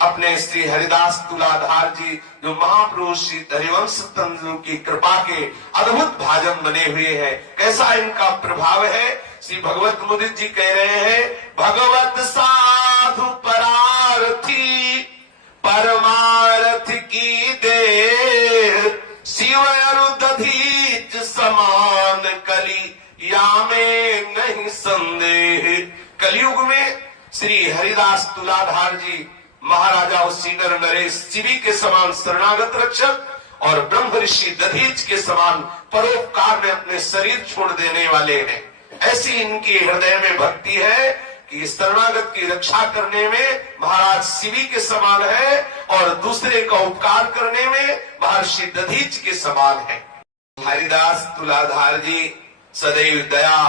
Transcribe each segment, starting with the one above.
अपने श्री हरिदास तुलाधार जी जो महाप्रभु श्री हरिवंश तंत्र की कृपा के अद्भुत भाजन बने हुए हैं, कैसा इनका प्रभाव है। श्री भगवत मुदित जी कह रहे हैं, भगवत साधु परारथी परमारथ की देह, शिव अरुदधीच समान कली या में नहीं संदेह। कलयुग में श्री हरिदास तुलाधार जी महाराजा उसीगर नरेश शिवी के समान शरणागत रक्षक और ब्रह्म ऋषि दधीच के समान परोपकार में अपने शरीर छोड़ देने वाले हैं। ऐसी इनकी हृदय में भक्ति है कि शरणागत की रक्षा करने में महाराज शिवी के समान है और दूसरे का उपकार करने में महर्षि दधीच के समान है। हरिदास तुलाधार जी सदैव दया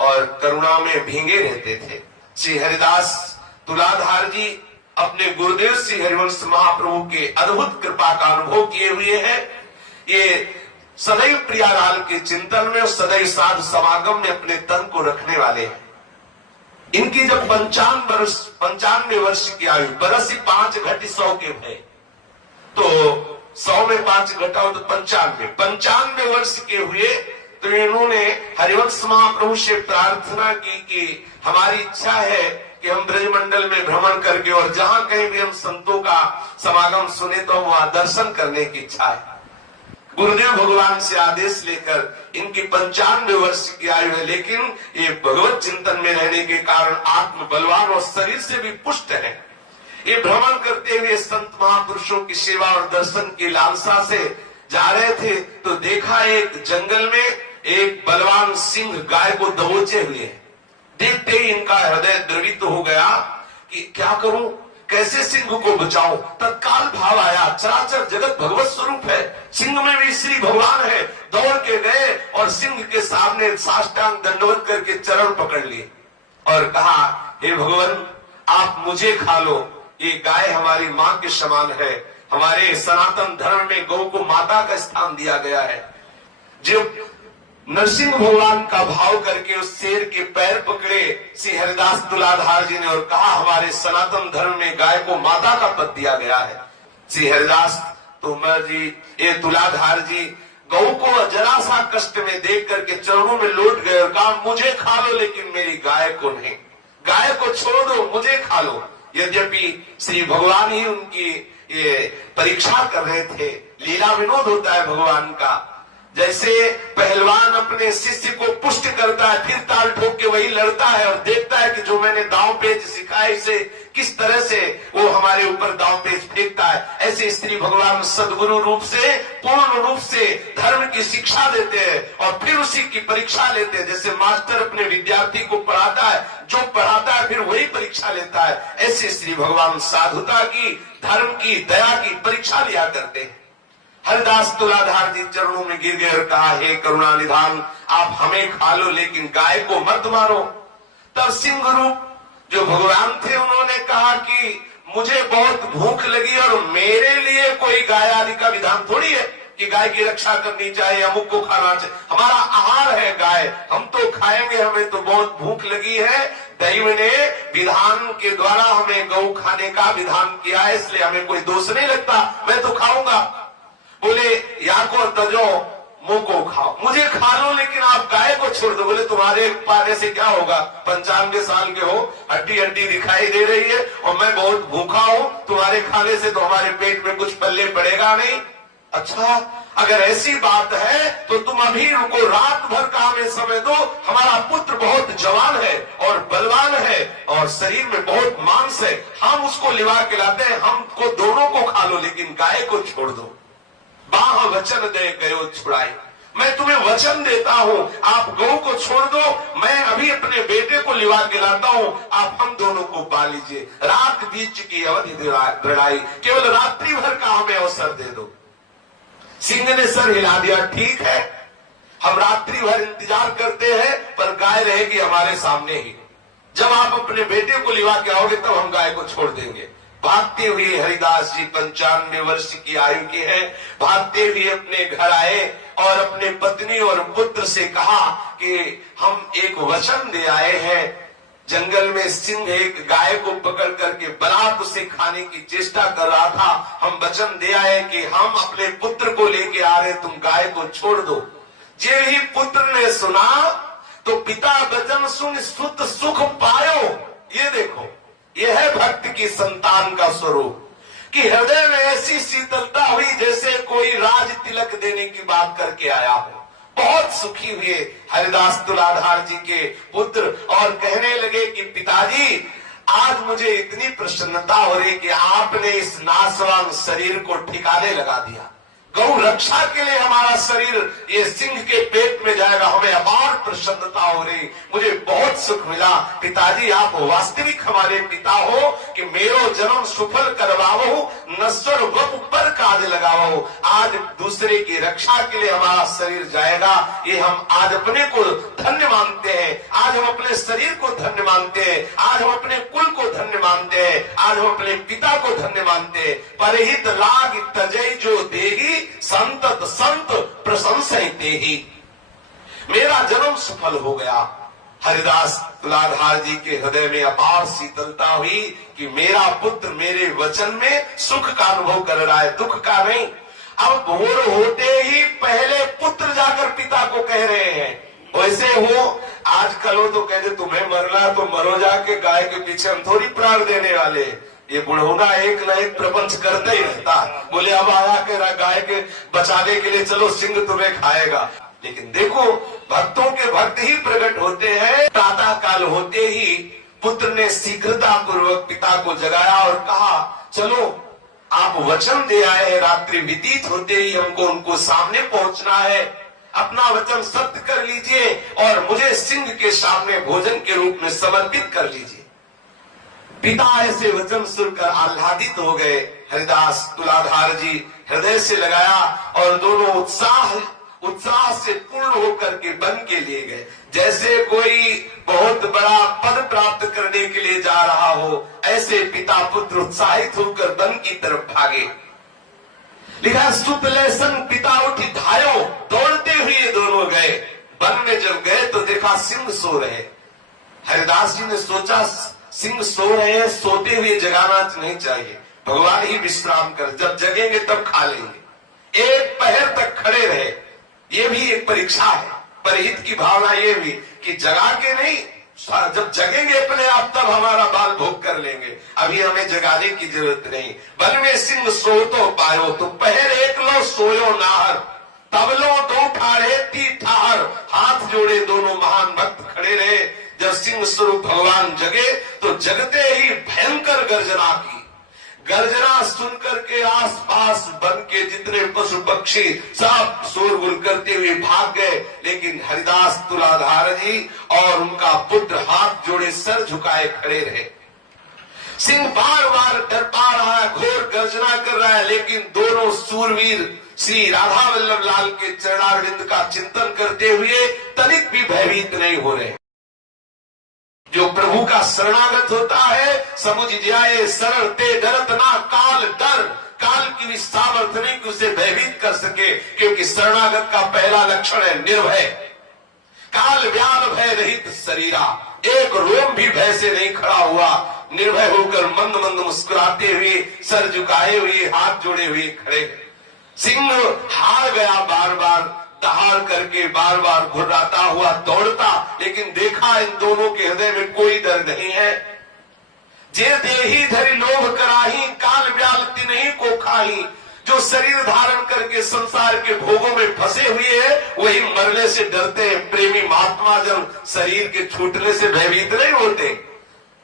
और करुणा में भींगे रहते थे। श्री हरिदास तुलाधार जी अपने गुरुदेव श्री हरिवंश महाप्रभु के अद्भुत कृपा का अनुभव किए हुए हैं। ये सदैव प्रियालाल के चिंतन में और सदैव साधु समागम में अपने तन को रखने वाले हैं। इनकी जब 95 वर्ष की आयु, बरस 5 घट 100 के भय, तो 100 में 5 घटाओ तो 95 वर्ष के हुए। तो इन्होंने हरिवंश महाप्रभु से प्रार्थना की कि हमारी इच्छा है कि हम ब्रजमंडल में भ्रमण करके और जहां कहीं भी हम संतों का समागम सुने तो वहां दर्शन करने की इच्छा है। गुरुदेव भगवान से आदेश लेकर इनकी 95 वर्ष की आयु है, लेकिन ये भगवत चिंतन में रहने के कारण आत्म बलवान और शरीर से भी पुष्ट है। ये भ्रमण करते हुए संत महापुरुषों की सेवा और दर्शन की लालसा से जा रहे थे तो देखा एक जंगल में एक बलवान सिंह गाय को दबोचे हुए है। देखते ही इनका हृदय द्रवित हो गया कि क्या करूं, कैसे सिंह को बचाऊं। तत्काल भाव आया, चराचर जगत भगवत स्वरूप है, सिंह में भी श्री भगवान है। दौड़ के गए और सिंह के सामने साष्टांग दंडवत करके चरण पकड़ लिए और कहा, हे भगवान आप मुझे खा लो, ये गाय हमारी माँ के समान है। हमारे सनातन धर्म में गौ को माता का स्थान दिया गया है। जो नरसिंह भगवान का भाव करके उस शेर के पैर पकड़े श्री हरिदास तुलाधार जी ने और कहा, हमारे सनातन धर्म में गाय को माता का पद दिया गया है। श्री हरिदास तोमर जी, ये तुलाधार जी गौ को जरा सा कष्ट में देख करके चरणों में लौट गए और कहा, मुझे खा लो लेकिन मेरी गाय को नहीं, गाय को छोड़ दो, मुझे खा लो। यद्यपि श्री भगवान ही उनकी ये परीक्षा कर रहे थे। लीला विनोद होता है भगवान का। जैसे पहलवान अपने शिष्य को पुष्ट करता है, फिर ताल ठोक के वही लड़ता है और देखता है कि जो मैंने दांव पेच सिखाया इसे किस तरह से वो हमारे ऊपर दांव पेच फेंकता है। ऐसे स्त्री भगवान सदगुरु रूप से पूर्ण रूप से धर्म की शिक्षा देते हैं और फिर उसी की परीक्षा लेते हैं। जैसे मास्टर अपने विद्यार्थी को पढ़ाता है, जो पढ़ाता है फिर वही परीक्षा लेता है, ऐसे श्री भगवान साधुता की, धर्म की, दया की परीक्षा लिया करते हैं। हरिदास तुलाधार जी चरणों में गिर गए और कहा, हे करुणा निधान आप हमें खा लो लेकिन गाय को मत मारो। तब सिंह रूप जो भगवान थे उन्होंने कहा कि मुझे बहुत भूख लगी और मेरे लिए कोई गाय आदि का विधान थोड़ी है कि गाय की रक्षा करनी चाहिए, अमुक को खाना चाहिए। हमारा आहार है गाय, हम तो खाएंगे, हमें तो बहुत भूख लगी है। दैव ने विधान के द्वारा हमें गौ खाने का विधान किया है, इसलिए हमें कोई दोष नहीं लगता, मैं तो खाऊंगा। बोले या को तजो मुंह को खाओ, मुझे खा लो लेकिन आप गाय को छोड़ दो। बोले तुम्हारे पाने से क्या होगा, 95 साल के हो, हड्डी हड्डी दिखाई दे रही है और मैं बहुत भूखा हूं, तुम्हारे खाने से तो हमारे पेट में कुछ पल्ले पड़ेगा नहीं। अच्छा अगर ऐसी बात है तो तुम अभी रुको, रात भर का हमें समय दो, हमारा पुत्र बहुत जवान है और बलवान है और शरीर में बहुत मांस है, हम उसको लिवा के लाते हैं, हमको दोनों को खा लो लेकिन गाय को छोड़ दो। बाह वचन दे गयो छुड़ाई, मैं तुम्हें वचन देता हूं आप गौ को छोड़ दो, मैं अभी अपने बेटे को लिवा के लाता हूं, आप हम दोनों को पा लीजिए। रात बीच की अवधि दृढ़ाई, केवल रात्रि भर का हमें अवसर दे दो। सिंह ने सर हिला दिया, ठीक है हम रात्रि भर इंतजार करते हैं पर गाय रहेगी हमारे सामने ही, जब आप अपने बेटे को लिवा के आओगे तब हम गाय को छोड़ देंगे। भागते हुए हरिदास जी 95 वर्ष की आयु के हैं, भागते हुए अपने घर आए और अपने पत्नी और पुत्र से कहा कि हम एक वचन दे आए हैं जंगल में सिंह एक गाय को पकड़ करके बलात् उसे खाने की चेष्टा कर रहा था। हम वचन दे आए कि हम अपने पुत्र को लेके आ रहे, तुम गाय को छोड़ दो। जे ही पुत्र ने सुना तो पिता वचन सुन सुत सुख पायो। ये देखो, यह है भक्त की संतान का स्वरूप कि हृदय में ऐसी शीतलता हुई जैसे कोई राज तिलक देने की बात करके आया हो। बहुत सुखी हुए हरिदास तुलाधार जी के पुत्र और कहने लगे कि पिताजी, आज मुझे इतनी प्रसन्नता हो रही कि आपने इस नासवान शरीर को ठिकाने लगा दिया। गौ रक्षा के लिए हमारा शरीर ये सिंह के पेट में जाएगा, हमें अपार प्रसन्नता हो रही, मुझे बहुत सुख मिला। पिताजी, आप वास्तविक हमारे पिता हो कि मेरो जन्म सुफल करवाओ, नश्वर वप पर काज लगाओ। आज दूसरे की रक्षा के लिए हमारा शरीर जाएगा, ये हम आज अपने को धन्य मानते हैं। आज हम अपने शरीर को धन्य मानते हैं, आज हम अपने कुल को धन्य मानते हैं, आज हम अपने पिता को धन्य मानते हैं। परहित लाग तजय जो देगी, संतत संत प्रशंसते ही। मेरा जन्म सफल हो गया। हरिदास तुलाधार जी के हृदय में अपार शीतलता हुई कि मेरा पुत्र मेरे वचन में सुख का अनुभव कर रहा है, दुख का नहीं। अब भोर होते ही पहले पुत्र जाकर पिता को कह रहे हैं। वैसे हो आजकल हो तो कहते तुम्हें मरना तो मरो जाके, गाय के पीछे हम थोड़ी प्राण देने वाले। ये बुढ़ौना एक न एक प्रपंच करता ही रहता। बोले अब आया के गाय के बचाने के लिए चलो, सिंह तुम्हें खाएगा। लेकिन देखो, भक्तों के भक्त ही प्रकट होते हैं। प्रातः काल होते ही पुत्र ने शीघ्रता पूर्वक पिता को जगाया और कहा, चलो आप वचन दे आए हैं, रात्रि व्यतीत होते ही हमको उनको सामने पहुंचना है, अपना वचन सत्य कर लीजिए और मुझे सिंह के सामने भोजन के रूप में समर्पित कर लीजिए। पिता ऐसे वचन सुनकर आह्लादित हो गए। हरिदास तुलाधार जी हृदय से लगाया और दोनों उत्साह से पूर्ण होकर के वन के लिए गए। जैसे कोई बहुत बड़ा पद प्राप्त करने के लिए जा रहा हो, ऐसे पिता पुत्र उत्साहित होकर वन की तरफ भागे। लिखा, सुतलेसन पिता उठी धायो, दौड़ते हुए दोनों गए। वन में जब गए तो देखा सिंह सो रहे। हरिदास जी ने सोचा, सिंह सो रहे हैं, सोते हुए जगाना नहीं चाहिए, भगवान ही विश्राम कर, जब जगेंगे तब खा लेंगे। एक पहर तक खड़े रहे, ये भी एक परीक्षा है। परहित की भावना ये भी कि जगा के नहीं, जब जगेंगे अपने आप तब हमारा बाल भोग कर लेंगे, अभी हमें जगाने की जरूरत नहीं। वन में सिंह सो तो पायो, तो पहर एक लो सोयो नाहर, तब लो दो ठाड़े ती ठाहर। हाथ जोड़े दोनों महान भक्त खड़े रहे। जब सिंह स्वरूप भगवान जगे तो जगते ही भयंकर गर्जना की। गर्जना सुनकर के आसपास वन के जितने पशु पक्षी सब शोरगुल करते हुए भाग गए। लेकिन हरिदास तुलाधार जी और उनका पुत्र हाथ जोड़े सर झुकाए खड़े रहे। सिंह बार बार डरपा रहा है, घोर गर्जना कर रहा है, लेकिन दोनों सूरवीर श्री राधा वल्लभ लाल के चरणारविंद का चिंतन करते हुए तनिक भी भयभीत नहीं हो रहे। जो प्रभु का शरणागत होता है, समुझ जाए शरण ते डरत ना काल डर। काल की भी सामर्थ्य नहीं कि उसे भयभीत कर सके, क्योंकि शरणागत का पहला लक्षण है निर्भय। काल व्याल भय रहित शरीरा, एक रोम भी भय से नहीं खड़ा हुआ, निर्भय होकर मंद मंद मुस्कुराते हुए, सर झुकाए हुए, हाथ जोड़े हुए खड़े। सिंह हार गया, बार बार दहाड़ करके बार बार घुर्राता हुआ दौड़ता, लेकिन देखा इन दोनों के हृदय में कोई डर नहीं है। जे देही धरि लोभ कराही, काल व्याल तिन्ही को खाही। जो शरीर धारण करके संसार के भोगों में फंसे हुए हैं, वही मरने से डरते हैं। प्रेमी महात्मा जब शरीर के छूटने से भयभीत नहीं होते।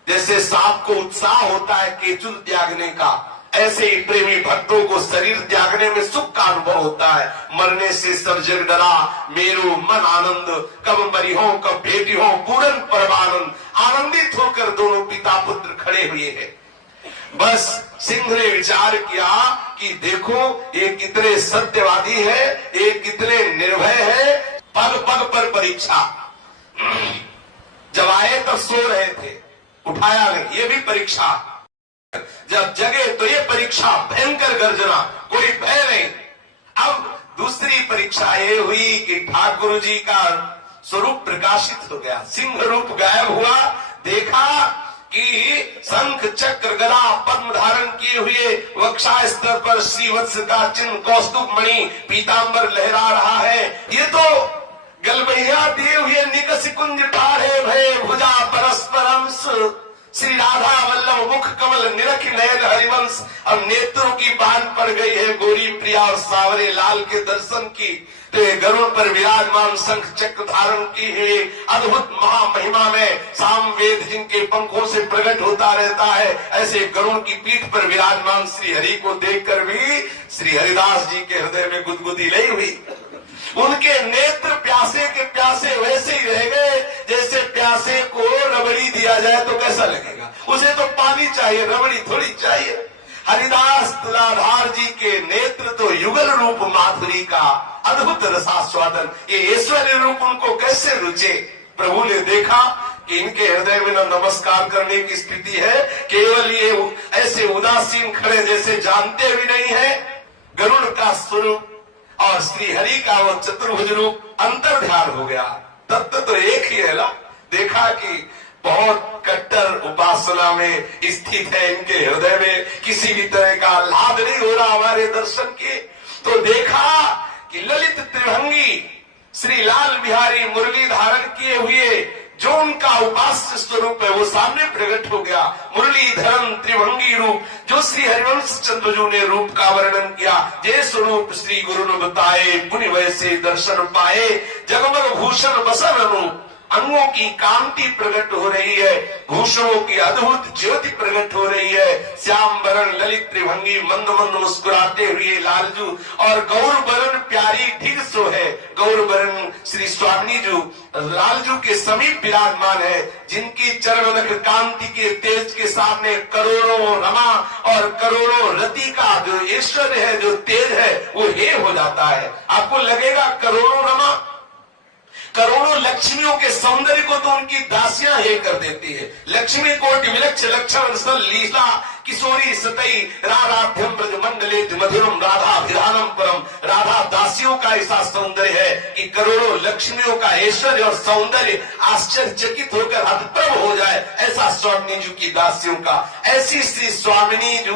जैसे सांप को उत्साह होता है केचुल त्यागने का, ऐसे ही प्रेमी भक्तों को शरीर त्यागने में सुख का अनुभव होता है। मरने से सब जग डरा, मेरू मन आनंद, कब मरी हो कब भेटी हो पूर्ण परमानंद। आनंदित होकर दोनों पिता पुत्र खड़े हुए हैं। बस सिंह ने विचार किया कि देखो ये कितने सत्यवादी है, ये कितने निर्भय है। पग पग पर परीक्षा। जब आए तब सो रहे थे, उठाया नहीं, ये भी परीक्षा। जब जगे तो ये परीक्षा, भयंकर गर्जना, कोई भय नहीं। अब दूसरी परीक्षा ये हुई कि ठाकुर जी का स्वरूप प्रकाशित हो गया, सिंह रूप गायब हुआ, देखा कि शंख चक्र गदा पद्म धारण किए हुए वक्षा स्तर पर श्रीवत्स का चिन्ह कौस्तुभ मणि पीतांबर लहरा रहा है। ये तो गलबैया दिए हुए निकस कुंज ठाढ़े भय भुजा परस्परंस श्री राधा वल्लभ मुख कमल निरख नयन हरिवंश। अब नेत्रों की बांध पड़ गई है गोरी प्रिया और सावरे लाल के दर्शन की। तो गरुड़ पर विराजमान शंख चक्र धारण की है अद्भुत महामहिमा में साम वेद जिनके पंखों से प्रकट होता रहता है, ऐसे गरुड़ की पीठ पर विराजमान श्री हरि को देखकर भी श्री हरिदास जी के हृदय में गुदगुदी लई हुई। उनके नेत्र प्यासे के प्यासे वैसे ही रह गए जैसे प्यासे को रबड़ी दिया जाए तो कैसा लगेगा। उसे तो पानी चाहिए, रबड़ी थोड़ी चाहिए। हरिदास तुलाधार जी के नेत्र तो युगल रूप माधुरी का अद्भुत रसास्वादन, ये ऐश्वर्य रूप उनको कैसे रुचे। प्रभु ने देखा कि इनके हृदय में न नमस्कार करने की स्थिति है, केवल ये ऐसे उदासीन खड़े जैसे जानते भी नहीं है गरुड़ का स्वरूप और श्री हरि का वो चतुर्भुज रूप। अंतर ध्यान हो गया, तत्व तो एक ही है ना। देखा कि बहुत कट्टर उपासना में स्थित है, इनके हृदय में किसी भी तरह का लाभ नहीं हो रहा हमारे दर्शन के। तो देखा कि ललित त्रिभंगी श्री लाल बिहारी मुरली धारण किए हुए जो उनका उपास्य स्वरूप है वो सामने प्रकट हो गया। मुरलीधरन त्रिभंगी रूप जो श्री हरिवंश चंद्रजू ने रूप का वर्णन किया। जय स्वरूप श्री गुरु ने बताए पुनि वैसे दर्शन पाए जगमग भूषण बसन रूप। अंगों की कांति प्रकट हो रही है, भूषणों की अद्भुत ज्योति प्रकट हो रही है। श्याम बरन ललित त्रिभंगी मंद मंद मुस्कुराते हुए लालजू और गौर बरन प्यारी ढिग सो है। गौर बरन श्री स्वामी जू लालजू के समीप विराजमान है, जिनकी चरण कांति के तेज के सामने करोड़ों रमा और करोड़ों रति का जो ऐश्वर्य है, जो तेज है, वो हे हो जाता है। आपको लगेगा करोड़ों रमा करोड़ों लक्ष्मियों के सौंदर्य को तो उनकी दासियां हे कर देती है। लक्ष्मी कोटि विलक्ष लक्षण लीला किशोरी सतई राधाभ्यम ब्रज मंडले मधुरम राधा विधानम परम। राधा दासियों का ऐसा सौंदर्य है कि करोड़ों लक्ष्मियों का ऐश्वर्य और सौंदर्य आश्चर्यचकित होकर हतप्रभ हो जाए, ऐसा स्वामिनी जी की दासियों का। ऐसी श्री स्वामिनी जी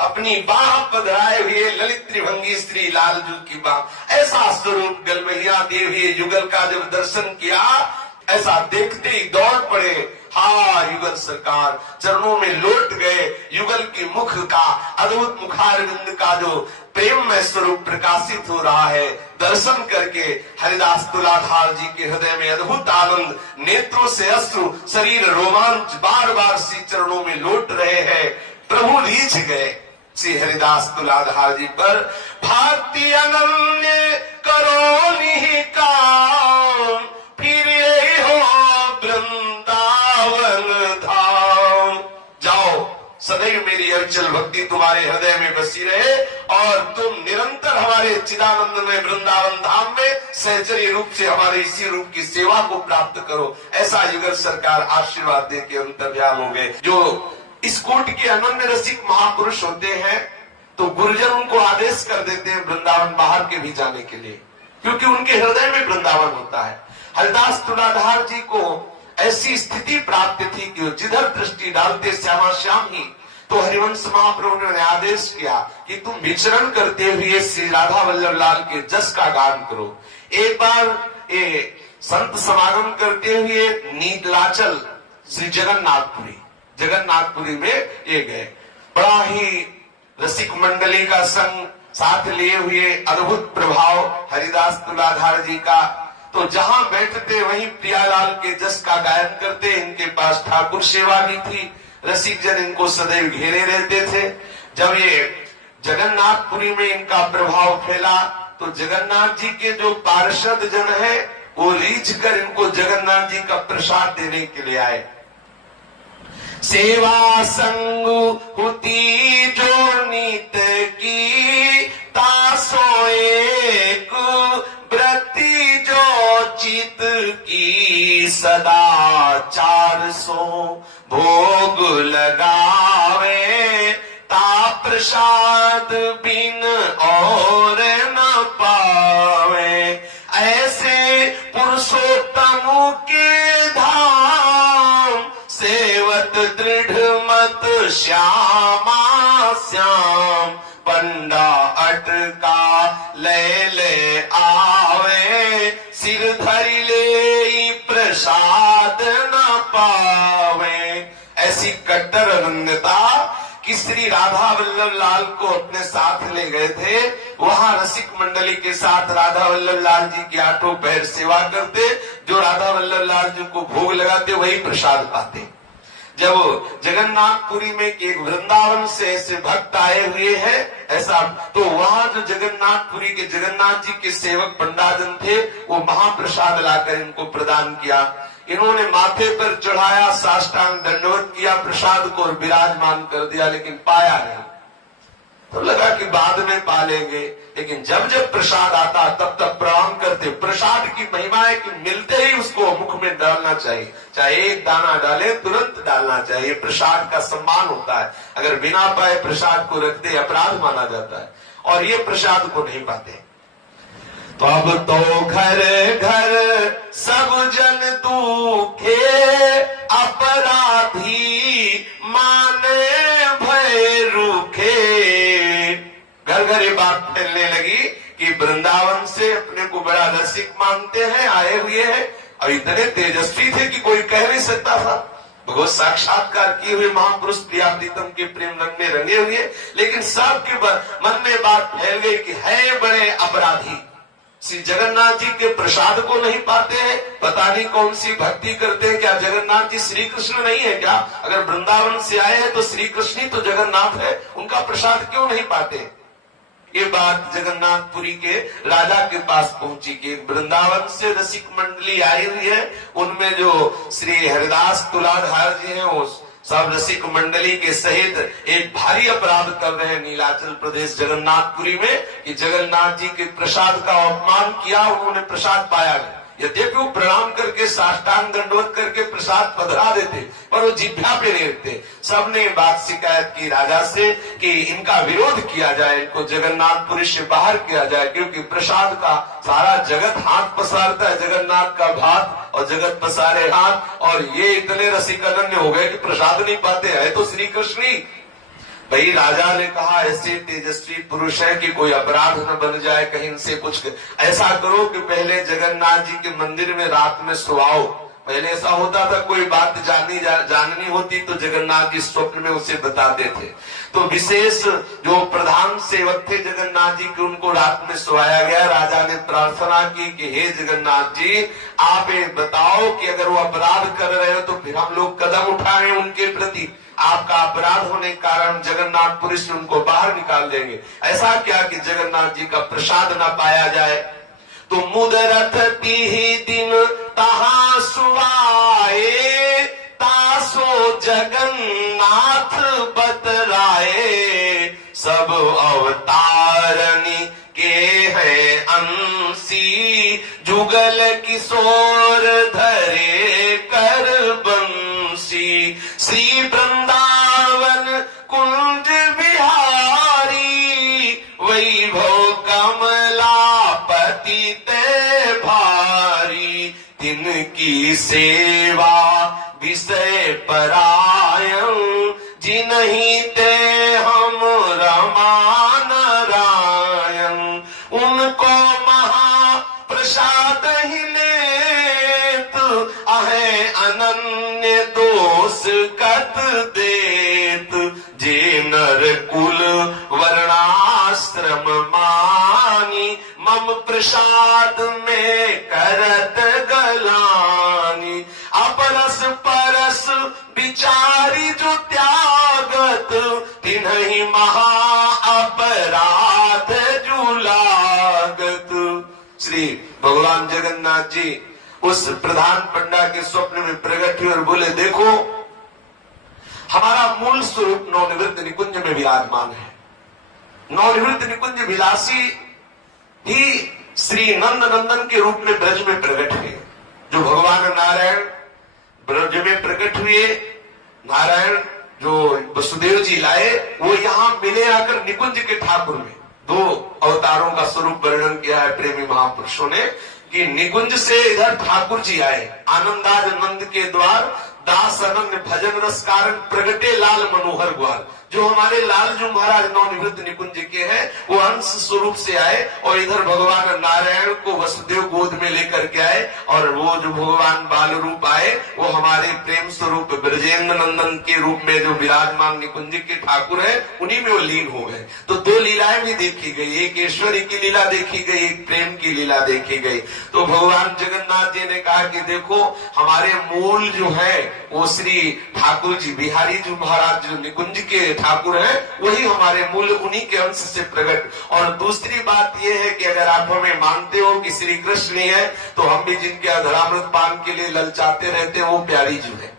अपनी बाह पधराए हुए ललित त्रिभंगी श्री लालजू की बाह, ऐसा स्वरूप गलबैया देवी युगल का जब दर्शन किया, ऐसा देखते ही दौड़ पड़े। हाँ युगल सरकार चरणों में लौट गए। युगल की मुख का अद्भुत मुखारविंद का जो प्रेम में स्वरूप प्रकाशित हो रहा है, दर्शन करके हरिदास तुलाधार जी के हृदय में अद्भुत आनंद, नेत्रों से अश्रु, शरीर रोमांच बार बार श्री चरणों में लौट रहे हैं। प्रभु रीझ गए श्री हरिदास तुलाधार जी पर। भांति अनन्य करो निहिकाम फिर हो वृंदावन धाम। जाओ सदैव मेरी अचल भक्ति तुम्हारे हृदय में बसी रहे और तुम निरंतर हमारे चिदानंद में वृंदावन धाम में सहचर्य रूप से हमारे इसी रूप की सेवा को प्राप्त करो। ऐसा युगल सरकार आशीर्वाद दे के अंतर्ध्यान हो गए। जो इस कोटि के अनन्य रसिक महापुरुष होते हैं तो गुरुजन उनको आदेश कर देते हैं वृंदावन बाहर के भी जाने के लिए, क्योंकि उनके हृदय में वृंदावन होता है। हरिदास तुलाधार जी को ऐसी स्थिति प्राप्त थी कि जिधर दृष्टि डालते श्यामा श्याम ही। तो हरिवंश महाप्रभु ने आदेश किया कि तुम विचरण करते हुए श्री राधा वल्लभ लाल के जस का गान करो। एक बार ये संत समागम करते हुए नीलाचल श्री जगन्नाथपुरी में ये गए। बड़ा ही रसिक मंडली का संग साथ लिए हुए, अद्भुत प्रभाव हरिदास तुलाधार जी का। तो जहां बैठते वहीं प्रियालाल के जस का गायन करते। इनके पास ठाकुर सेवा भी थी, रसिक जन इनको सदैव घेरे रहते थे। जब ये जगन्नाथपुरी में इनका प्रभाव फैला तो जगन्नाथ जी के जो पार्षद जन है वो रीझ कर इनको जगन्नाथ जी का प्रसाद देने के लिए आए। सेवा संग होती जो नीत की तासो एक व्रति जो चित की सदा 400 भोग लगावे ता प्रसाद बिन और न पावे। ऐसे पुरुषोत्तम के धाम से श्यामा श्याम पंडा अटका ले ले आवे, सिर धरि ले प्रसाद न पावे। ऐसी कट्टर अनन्यता कि श्री राधा वल्लभ लाल को अपने साथ ले गए थे। वहां रसिक मंडली के साथ राधा वल्लभ लाल जी की 8 पैर सेवा करते, जो राधा वल्लभ लाल जी को भोग लगाते वही प्रसाद पाते। जब जगन्नाथपुरी में एक वृंदावन से ऐसे भक्त आए हुए हैं ऐसा, तो वहां जो जगन्नाथपुरी के जगन्नाथ जी के सेवक पंडाजन थे वो महाप्रसाद लाकर इनको प्रदान किया। इन्होंने माथे पर चढ़ाया, साष्टांग दंडवत किया, प्रसाद को विराजमान कर दिया, लेकिन पाया नहीं। तो लगा कि बाद में पा लेंगे, लेकिन जब जब प्रसाद आता तब तब प्रणाम करते। प्रसाद की महिमा है कि मिलते ही उसको मुख में डालना चाहिए, चाहे एक दाना डाले तुरंत डालना चाहिए। प्रसाद का सम्मान होता है। अगर बिना पाए प्रसाद को रख दे अपराध माना जाता है, और ये प्रसाद को नहीं पाते। तो अब तो घर घर सब जन दुखे, अपराधी माने भय रूखे। घर घर ये बात फैलने लगी कि वृंदावन से अपने को बड़ा रसिक मानते हैं, आए हुए हैं, और इतने तेजस्वी थे कि कोई कह नहीं सकता था। भगवत साक्षात्कार किए हुए महापुरुष प्रियाप्रीतम के प्रेम रंग में रंगे हुए, लेकिन सबके मन में बात फैल गई कि है बड़े अपराधी, श्री जगन्नाथ जी के प्रसाद को नहीं पाते हैं। पता नहीं कौन सी भक्ति करते हैं, क्या जगन्नाथ जी श्री कृष्ण नहीं है क्या? अगर वृंदावन से आए हैं तो श्री कृष्ण ही तो जगन्नाथ है, उनका प्रसाद क्यों नहीं पाते? ये बात जगन्नाथपुरी के राजा के पास पहुंची कि वृंदावन से रसिक मंडली आई हुई है, उनमें जो श्री हरिदास तुलाधार जी हैं वो सब रसिक मंडली के सहित एक भारी अपराध कर रहे हैं नीलाचल प्रदेश जगन्नाथपुरी में, कि जगन्नाथ जी के प्रसाद का अपमान किया, उन्होंने प्रसाद पाया नहीं। यद्यपि वो प्रणाम करके साष्टांग दंडवत करके प्रसाद पधरा देते, पर वो जिह्वा पे नहीं रखते। सबने बात शिकायत की राजा से कि इनका विरोध किया जाए, इनको जगन्नाथपुरी से बाहर किया जाए, क्योंकि प्रसाद का सारा जगत हाथ पसारता है, जगन्नाथ का भात और जगत पसारे हाथ, और ये इतने रसिक अनन्य हो गए कि प्रसाद नहीं पाते हैं तो श्री कृष्ण ही। भाई राजा ने कहा ऐसे तेजस्वी पुरुष है कि कोई अपराध न बन जाए, कहीं इनसे कुछ ऐसा करो कि पहले जगन्नाथ जी के मंदिर में रात में सुआओ। पहले ऐसा होता था, कोई बात जाननी होती तो जगन्नाथ जी स्वप्न में उसे बताते थे। तो विशेष जो प्रधान सेवक थे जगन्नाथ जी के, उनको रात में सुवाया गया। राजा ने प्रार्थना की कि हे जगन्नाथ जी, आप ये बताओ कि अगर वो अपराध कर रहे हो तो फिर हम लोग कदम उठाएं उनके प्रति। आपका अपराध होने के कारण जगन्नाथपुरी से उनको बाहर निकाल देंगे। ऐसा क्या कि जगन्नाथ जी का प्रसाद न पाया जाए। तो मुदरथ ही दिन तहा सुवाए, तासो जगन्नाथ बतराए। सब अवतारनी के हैं अंशी, जुगल किशोर धरे कर बंसी। श्री वृंदावन कुंज बिहारी, वैभव कमलापति ते भारी। तिनकी सेवा विषय परायण, जिन्हीं ते हम रमा नारायण। उनको महाप्रसाद ही लेत, आहे अनन्य दोष कत देत। जे नर कुल वर्णाश्रम मानी, मम प्रसाद में करत गलानी। अपरस परस विचारी जो त्यागत, तिन्हीं महा अपराध जुलागत। श्री भगवान जगन्नाथ जी उस प्रधान पंडा के स्वप्न में प्रकट हुए और बोले, देखो हमारा मूल स्वरूप नवनिवृत्त निकुंज में विराजमान है। नवनिवृत्त निकुंज विलासी ही श्री नंद नंदन के रूप में ब्रज में प्रकट हुए। जो भगवान नारायण ब्रज में प्रकट हुए, नारायण जो वसुदेव जी लाए, वो यहाँ मिले आकर निकुंज के ठाकुर में। 2 अवतारों का स्वरूप वर्णन किया है प्रेमी महापुरुषों ने कि निकुंज से इधर ठाकुर जी आए, आनंदाज नंद के द्वार दास अनन्य भजन रस कारण प्रगटे लाल मनोहर ग्वाल। जो हमारे लालजू महाराज नवनिवृत्त निकुंज के हैं, वो अंश स्वरूप से आए और इधर भगवान नारायण को वसुदेव गोद में लेकर के आए, और वो जो भगवान बाल रूप आए वो हमारे प्रेम स्वरूप ब्रजेंद्र नंदन के रूप में जो विराजमान निकुंज के ठाकुर है, उन्हीं में वो लीन हो गए। तो दो लीलाएं भी देखी गई, एक ईश्वरी की लीला देखी गई, एक प्रेम की लीला देखी गई। तो भगवान जगन्नाथ जी ने कहा कि देखो हमारे मूल जो है वो श्री ठाकुर जी, बिहारी जी महाराज जो निकुंज के ठाकुर हैं, वही हमारे मूल, उन्हीं के अंश से प्रकट। और दूसरी बात यह है कि अगर आप हमें मानते हो कि श्री कृष्ण ही है, तो हम भी जिनके अधरामृत पान के लिए ललचाते रहते हैं वो प्यारी जी है।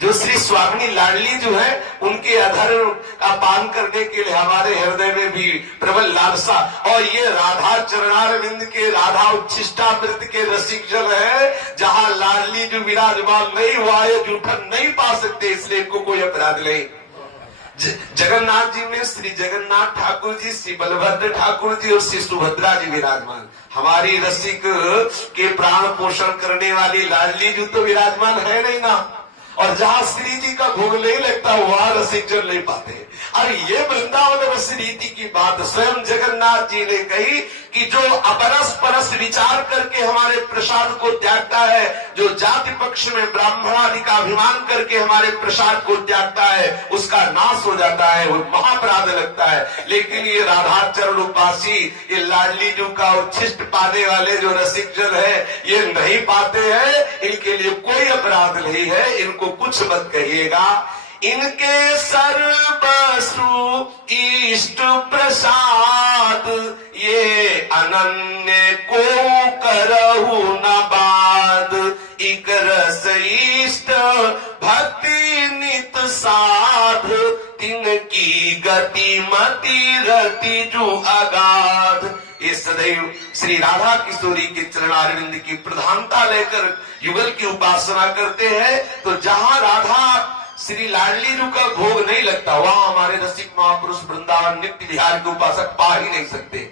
जो श्री स्वामिनी लाडली जो है, उनके अधर का पान करने के लिए हमारे हृदय में भी प्रबल लालसा। और ये राधा चरणारविंद के, राधा उच्छिष्टामृत के रसिक जन है, जहां लाडली जो विराजमान नहीं हुआ है, जूठन नहीं पा सकते, इसलिए इनको कोई अपराध नहीं। जगन्नाथ जी में श्री जगन्नाथ ठाकुर जी, श्री बलभद्र ठाकुर जी और श्री सुभद्रा जी विराजमान। हमारी रसिक के प्राण पोषण करने वाली लाडली जी तो विराजमान है नहीं ना। और जहां श्री जी का भोग नहीं लगता वहां रसिक जन नहीं पाते। और ये वृंदावन रस रीति की बात स्वयं जगन्नाथ जी ने कही कि जो अपरस परस विचार करके हमारे प्रसाद को त्यागता है, जो जाति पक्ष में ब्राह्मणादि का अभिमान करके हमारे प्रसाद को त्यागता है, उसका नाश हो जाता है, वो महापराध लगता है। लेकिन ये राधा चरण उपासी, ये लाडली जी का उच्छिष्ट पाने वाले जो रसिक जन है, ये नहीं पाते हैं, इनके लिए कोई अपराध नहीं है, इनको कुछ मत कहिएगा। इनके सर्वसु इष्ट प्रसाद, ये अनन्य को करहु न बाद। इक रस इष्ट भक्ति नित साध, तिनकी गति मति रति जो अगाध। ये सदैव श्री राधा किशोरी के चरणारविंद की प्रधानता लेकर युगल की उपासना करते हैं। तो जहां राधा श्री लाडली जी का भोग नहीं लगता, वहां हमारे रसिक महापुरुष वृंदावन नित्य विहार के उपासक पा ही नहीं सकते।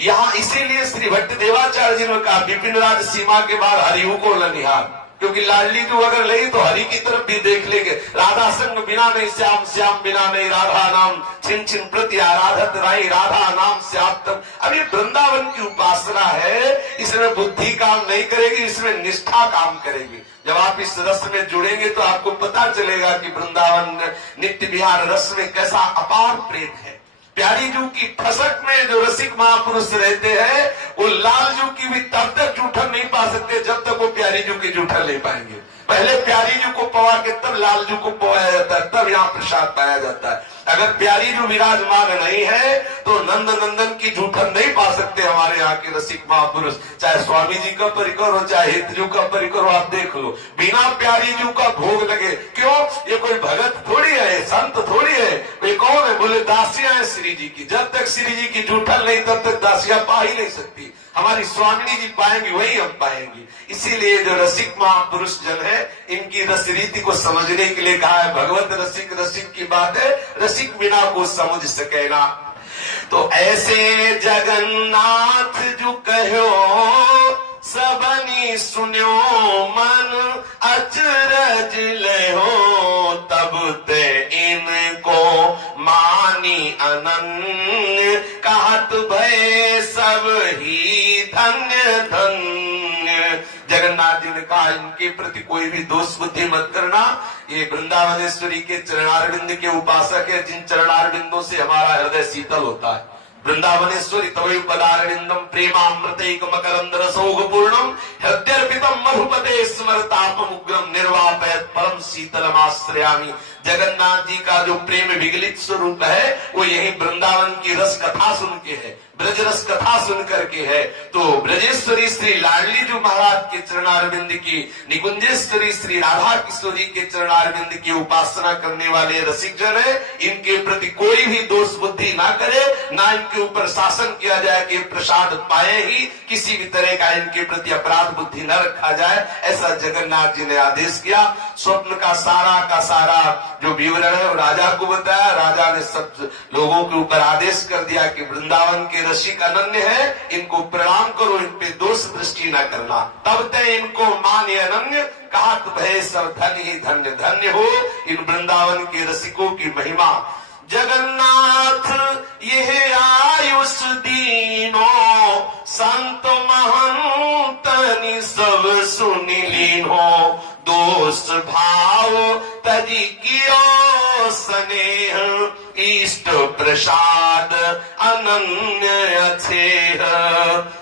यहाँ इसीलिए श्री भट्ट देवाचार्य जी ने कहा, विपिन राज सीमा के बाद हरिहु को न निहार, क्योंकि लाडली जी अगर नहीं तो हरि की तरफ भी देख लेंगे। राधा संग बिना नहीं श्याम, श्याम बिना नहीं राधा नाम, छिन छिन प्रति आराधत राई, राधा नाम श्याम तब। अब ये वृंदावन की उपासना है, इसमें बुद्धि काम नहीं करेगी, इसमें निष्ठा काम करेगी। जब आप इस रस में जुड़ेंगे तो आपको पता चलेगा कि वृंदावन नित्य विहार रस में कैसा अपार प्रेम है। प्यारी जू की फसक में जो रसिक महापुरुष रहते हैं, वो लाल जू की भी तब तक जूठन नहीं पा सकते जब तक वो प्यारी जू की जूठन नहीं पाएंगे। पहले प्यारी जू को पवा के तब लाल जू को पवाया जाता है, तब यहाँ प्रसाद पाया जाता है। अगर प्यारी जू विराजमान नहीं है तो नंद नंदन की जूठन नहीं पा सकते हमारे यहाँ के रसिक महापुरुष। चाहे स्वामी जी का परिकर हो, चाहे हित जू का परिकर हो, आप देख लो, बिना प्यारी जू का भोग लगे। क्यों? ये कोई भगत थोड़ी है, संत थोड़ी है, वे कौन है? बोले दासियां हैं श्री जी की। जब तक श्री जी की जूठन नहीं तब तक दासियां पा ही नहीं सकती। हमारी स्वामिनी जी पाएंगी, वही हम पाएंगी। इसीलिए जो रसिक महापुरुष जन है, इनकी रस रीति को समझने के लिए कहा है, भगवत रसिक रसिक की बात है, रसिक बिना को समझ सके ना। तो ऐसे जगन्नाथ जो कहो सबनी सुन्यो, मन अचरज ले हो, तब ते इनको मानी अनन्य, कहत भय सब ही धन्य धन्य। जगन्नाथ जी ने कहा, इनके प्रति कोई भी दोष बुद्धि मत करना। ये वृंदावनेश्वरी के चरणारविंद के उपासक है, जिन चरणारविंदों से हमारा हृदय शीतल होता है। वृंदावनेश्वरी तवै पदारविंदम प्रेमामृतैक मकरंद रसोग पूर्णम, हृदयर्पितम मधुपते स्मरतापम उग्रम, निर्वापयत परम शीतलमाश्रयामि। जगन्नाथ जी का जो प्रेम विगलित स्वरूप है, वो यही वृंदावन की रस कथा सुन के है, ब्रज रस कथा सुन करके है। तो ब्रजेश्वरी श्री लाडली जी महाराज के चरणारविंद की, निकुंजेश्वरी श्री राधा किशोरी के चरणारविंद की उपासना करने वाले रसिक जन है, इनके प्रति कोई भी दोष बुद्धि ना करे, ना इनके ऊपर शासन किया जाए कि प्रसाद पाए ही, किसी भी तरह का इनके प्रति अपराध बुद्धि न रखा जाए, ऐसा जगन्नाथ जी ने आदेश किया। स्वप्न का सारा जो विवरण है वो राजा को बताया। राजा ने सब लोगों के ऊपर आदेश कर दिया कि वृंदावन के रसिक अनन्य है, इनको प्रणाम करो, इन पे दोष दृष्टि न करना, तब तक इनको मान्य अनन्य कहा तुम्हें सब धन ही धन्य धन्य हो इन वृंदावन के रसिकों की महिमा। जगन्नाथ यह आयुष दीनो संत महंतनि सब सुनि लीनो दोष भाव तजी कियो स्नेह इष्ट प्रसाद अनन्य अछेह।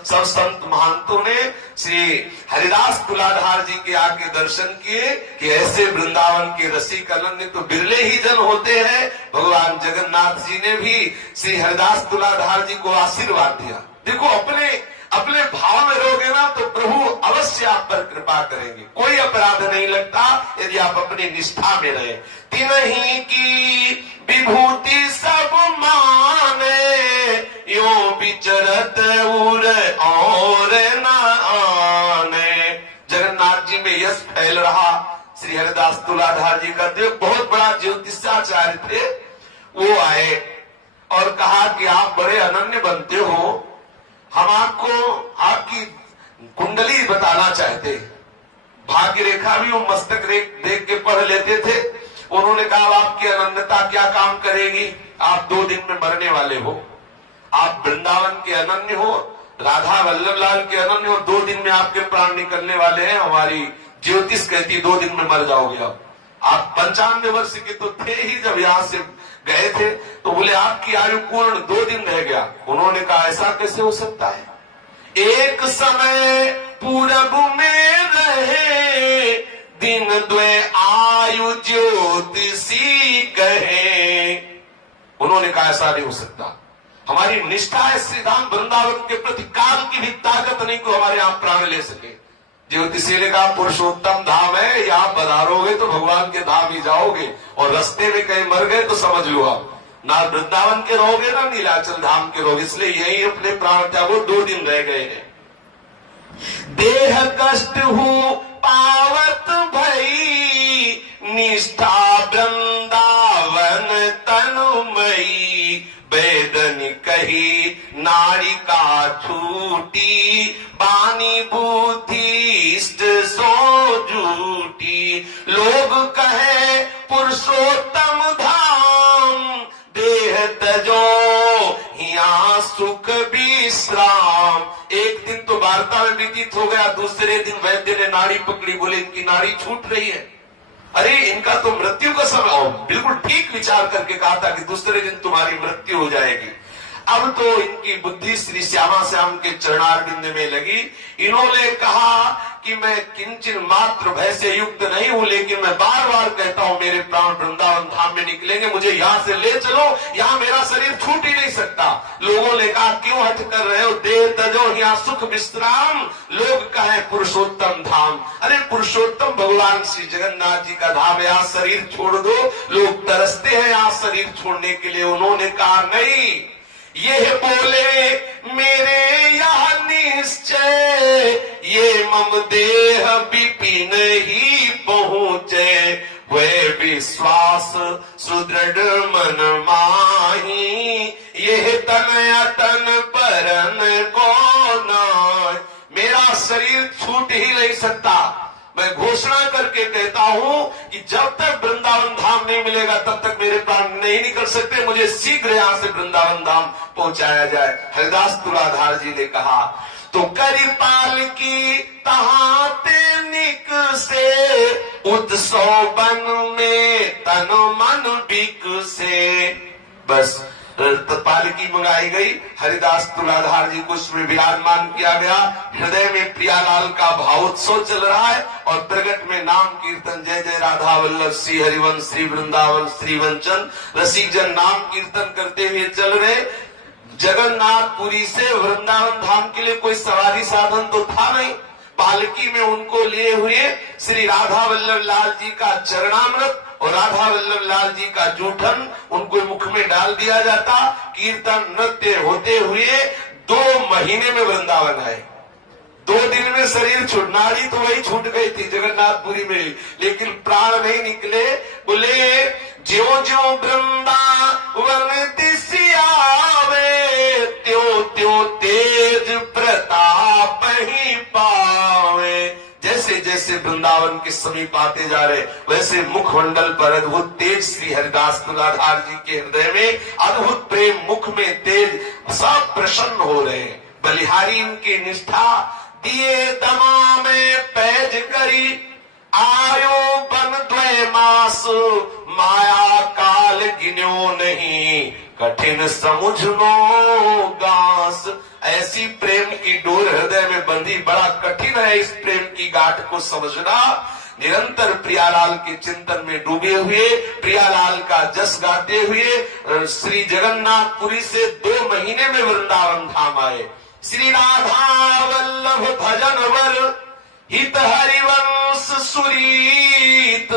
सब संत महंतों ने श्री हरिदास तुलाधार जी के आके दर्शन किए कि ऐसे वृंदावन के रसिक अनन्य तो बिरले ही जन होते हैं। भगवान जगन्नाथ जी ने भी श्री हरिदास तुलाधार जी को आशीर्वाद दिया। देखो अपने भाव में रहोगे ना तो प्रभु अवश्य आप पर कृपा करेंगे। कोई अपराध नहीं लगता यदि आप अपनी निष्ठा में रहे। तिन्हीं की विभूति सब माने यो विचरत उर और न आने। जगन्नाथ जी में यश फैल रहा। श्री हरिदास तुलाधार जी का देव बहुत बड़ा ज्योतिषाचार्य थे। वो आए और कहा कि आप बड़े अनन्य बनते हो, हम आपको आपकी कुंडली बताना चाहते। भाग्य रेखा भी वो मस्तक देख के पढ़ लेते थे। उन्होंने कहा आपकी अनन्यता क्या काम करेगी, आप 2 दिन में मरने वाले हो, आप वृंदावन के अनन्य हो, राधा वल्लभ लाल के अनन्य हो, 2 दिन में आपके प्राण निकलने वाले हैं। हमारी ज्योतिष कहती 2 दिन में मर जाओगे। आप 95 वर्ष के तो थे ही जब यहाँ से गए थे। तो बोले आपकी आयु पूर्ण 2 दिन रह गया। उन्होंने कहा ऐसा कैसे हो सकता है, एक समय पूरब में रहे दिन द्वे आयु ज्योतिषी कहे। उन्होंने कहा ऐसा नहीं हो सकता, हमारी निष्ठा है श्रीधाम वृंदावन के प्रति, काल की भी ताकत नहीं को हमारे यहाँ प्राण ले सके। ज्योतिषी ने कहा पुरुषोत्तम धाम है, यहाँ पधारोगे तो भगवान के धाम ही जाओगे, और रास्ते में कहीं मर गए तो समझ लो आप ना वृंदावन के रहोगे ना नीलाचल धाम के रहोगे। इसलिए यही अपने प्राण त्यागो, 2 दिन रह गए हैं। देह कष्ट हूँ पावत भई निष्ठा वृंदावन तनुमयी वेदन कही नारिका छूटी बानी बुद्धिष्ट सो झूठी। लोग कहे पुरुषोत्तम धाम देह तजो यहाँ सुख विश्राम। एक दिन तो वार्ता में व्यतीत हो गया, दूसरे दिन वैद्य ने नाड़ी पकड़ी, बोले इनकी नाड़ी छूट रही है। अरे इनका तो मृत्यु का समय, बिल्कुल ठीक विचार करके कहा था कि दूसरे दिन तुम्हारी मृत्यु हो जाएगी। अब तो इनकी बुद्धि श्री श्यामा श्याम के चरणारविंद में लगी। इन्होंने कहा कि मैं किंचन मात्र भय से युक्त नहीं हूं, लेकिन मैं बार बार कहता हूं मेरे प्राण वृंदावन धाम में निकलेंगे, मुझे यहाँ से ले चलो, यहाँ मेरा शरीर छूट ही नहीं सकता। लोगों ने कहा क्यों हट कर रहे हो, देह तजो यहाँ सुख विश्राम। लोग कहे पुरुषोत्तम धाम, अरे पुरुषोत्तम भगवान श्री जगन्नाथ जी का धाम है, यहाँ शरीर छोड़ दो। लोग तरसते हैं यहाँ शरीर छोड़ने के लिए। उन्होंने कहा नहीं, ये बोले मेरे यह निश्चय ये मम देह विपिन ही पहुँचे। वे विश्वास सुदृढ़ मन माही ये तन अतन परन को न। मेरा शरीर छूट ही नहीं सकता। मैं घोषणा करके कहता हूं कि जब तक वृंदावन धाम नहीं मिलेगा तब तक मेरे प्राण नहीं निकल सकते। मुझे शीघ्र यहाँ से वृंदावन धाम पहुंचाया जाए। हरिदास तुलाधार जी ने कहा तो करिपाल की तहाते निक से उत्सव बन में तन मन बिक से। बस पालकी मंगाई गई, हरिदास तुलाधार जी को उसमें विराजमान किया गया। हृदय में प्रियालाल का भावोत्सव चल रहा है और प्रगट में नाम कीर्तन जय जय राधा वल्लभ श्री हरिवंश श्री वृंदावन श्री वंचन रसिक जन नाम कीर्तन करते हुए चल रहे। जगन्नाथपुरी से वृंदावन धाम के लिए कोई सवारी साधन तो था नहीं। पालकी में उनको लिए हुए श्री राधा वल्लभ लाल जी का चरणामृत और राधा वल्लभ लाल जी का जूठन उनको मुख में डाल दिया जाता। कीर्तन नृत्य होते हुए 2 महीने में वृंदावन आए। 2 दिन में शरीर छूट, नाड़ी तो वही छूट गई थी जगन्नाथपुरी में, लेकिन प्राण नहीं निकले। बोले ज्यो ज्यो वृंदावन दिसियावे त्यों त्यों तेज प्रताप ही पावे। जैसे जैसे वृंदावन के समीप आते जा रहे, वैसे मुखमंडल पर अद्भुत तेज श्री हरिदास तुलाधार जी के हृदय में अद्भुत प्रेम, मुख में तेज, सब प्रसन्न हो रहे हैं। बलिहारी इनकी निष्ठा, दिए दमा में पैज करी, आयो बन द्वय मास, माया काल गिन्यो नहीं, कठिन समुझनो गास। ऐसी प्रेम की डोर हृदय में बंधी, बड़ा कठिन है इस प्रेम की गांठ को समझना। निरंतर प्रियालाल के चिंतन में डूबे हुए, प्रियालाल का जस गाते हुए श्री जगन्नाथपुरी से 2 महीने में वृंदावन धाम आए। श्री राधा वल्लभ भजन वर, हित हरिवंश सुरीत,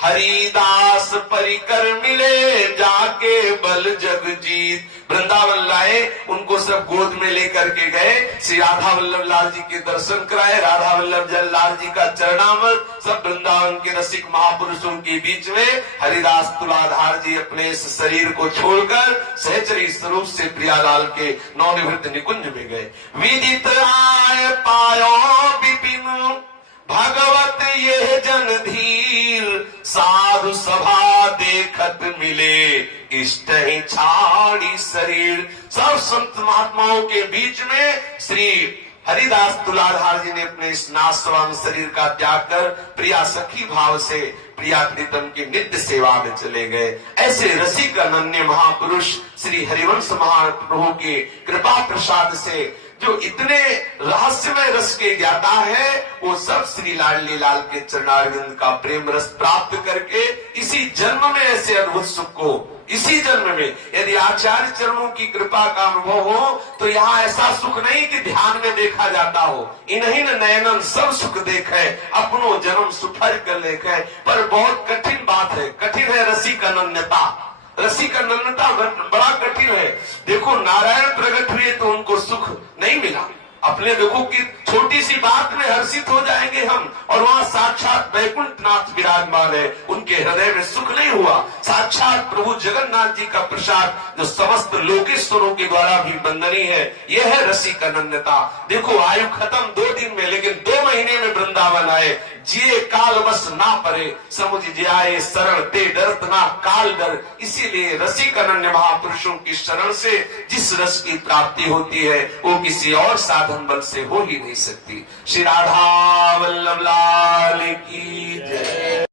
हरिदास परिकर मिले, जाके बल जग जीत। वृंदावन लाए, उनको सब गोद में लेकर के गए, श्री राधा वल्लभ लाल जी के दर्शन कराए। राधा वल्लभ लाल जी का चरणामृत सब वृंदावन के रसिक महापुरुषों के बीच में हरिदास तुलाधार जी अपने इस शरीर को छोड़कर सहचरी स्वरूप से प्रियालाल के नवनिवृत्त निकुंज में गए। विदित आय पायो विपिन, भगवत ये जन धीर, साधु सभा देखत मिले, इष्ट ही छाड़ी शरीर। सब संत महात्माओं के बीच में श्री हरिदास तुलाधार जी ने अपने इस नाशवान शरीर का त्याग कर प्रिया सखी भाव से प्रिया प्रीतम की नित्य सेवा में चले गए। ऐसे रसिक अनन्य महापुरुष श्री हरिवंश महाप्रभु के कृपा प्रसाद से जो इतने रहस्यमय रस के ज्ञाता है, वो सब श्री लाडली लाल के चरणारविंद का प्रेम रस प्राप्त करके इसी जन्म में ऐसे अद्भुत सुख को, इसी जन्म में यदि आचार्य चरणों की कृपा का अनुभव हो तो यहाँ ऐसा सुख नहीं कि ध्यान में देखा जाता हो, इन्हीं नयनन सब सुख देखे, अपनो जन्म सुफल कर लेखे। पर बहुत कठिन बात है, कठिन है रसिक अनन्यता। रसिक अनन्यता बड़ा कठिन है। देखो नारायण प्रकट हुए तो उनको सुख नहीं मिला। अपने देखो कि छोटी सी बात में हर्षित हो जाएंगे हम, और वहाँ साक्षात वैकुंठनाथ विराजमान है, उनके हृदय में सुख नहीं हुआ। साक्षात प्रभु जगन्नाथ जी का प्रसाद जो समस्त लोकेश्वरों के द्वारा भी वंदनीय है, यह है रसिक अनन्यता। देखो आयु खत्म 2 दिन में, लेकिन 2 महीने में वृंदावन आए। जिए काल बस ना परे, समुझ जियाए शरण ते डरत ना काल डर। इसीलिए रसिक अनन्य महापुरुषों की शरण से जिस रस की प्राप्ति होती है वो किसी और साधन बल से हो ही नहीं सकती। श्री राधा वल्लभ लाल की जय।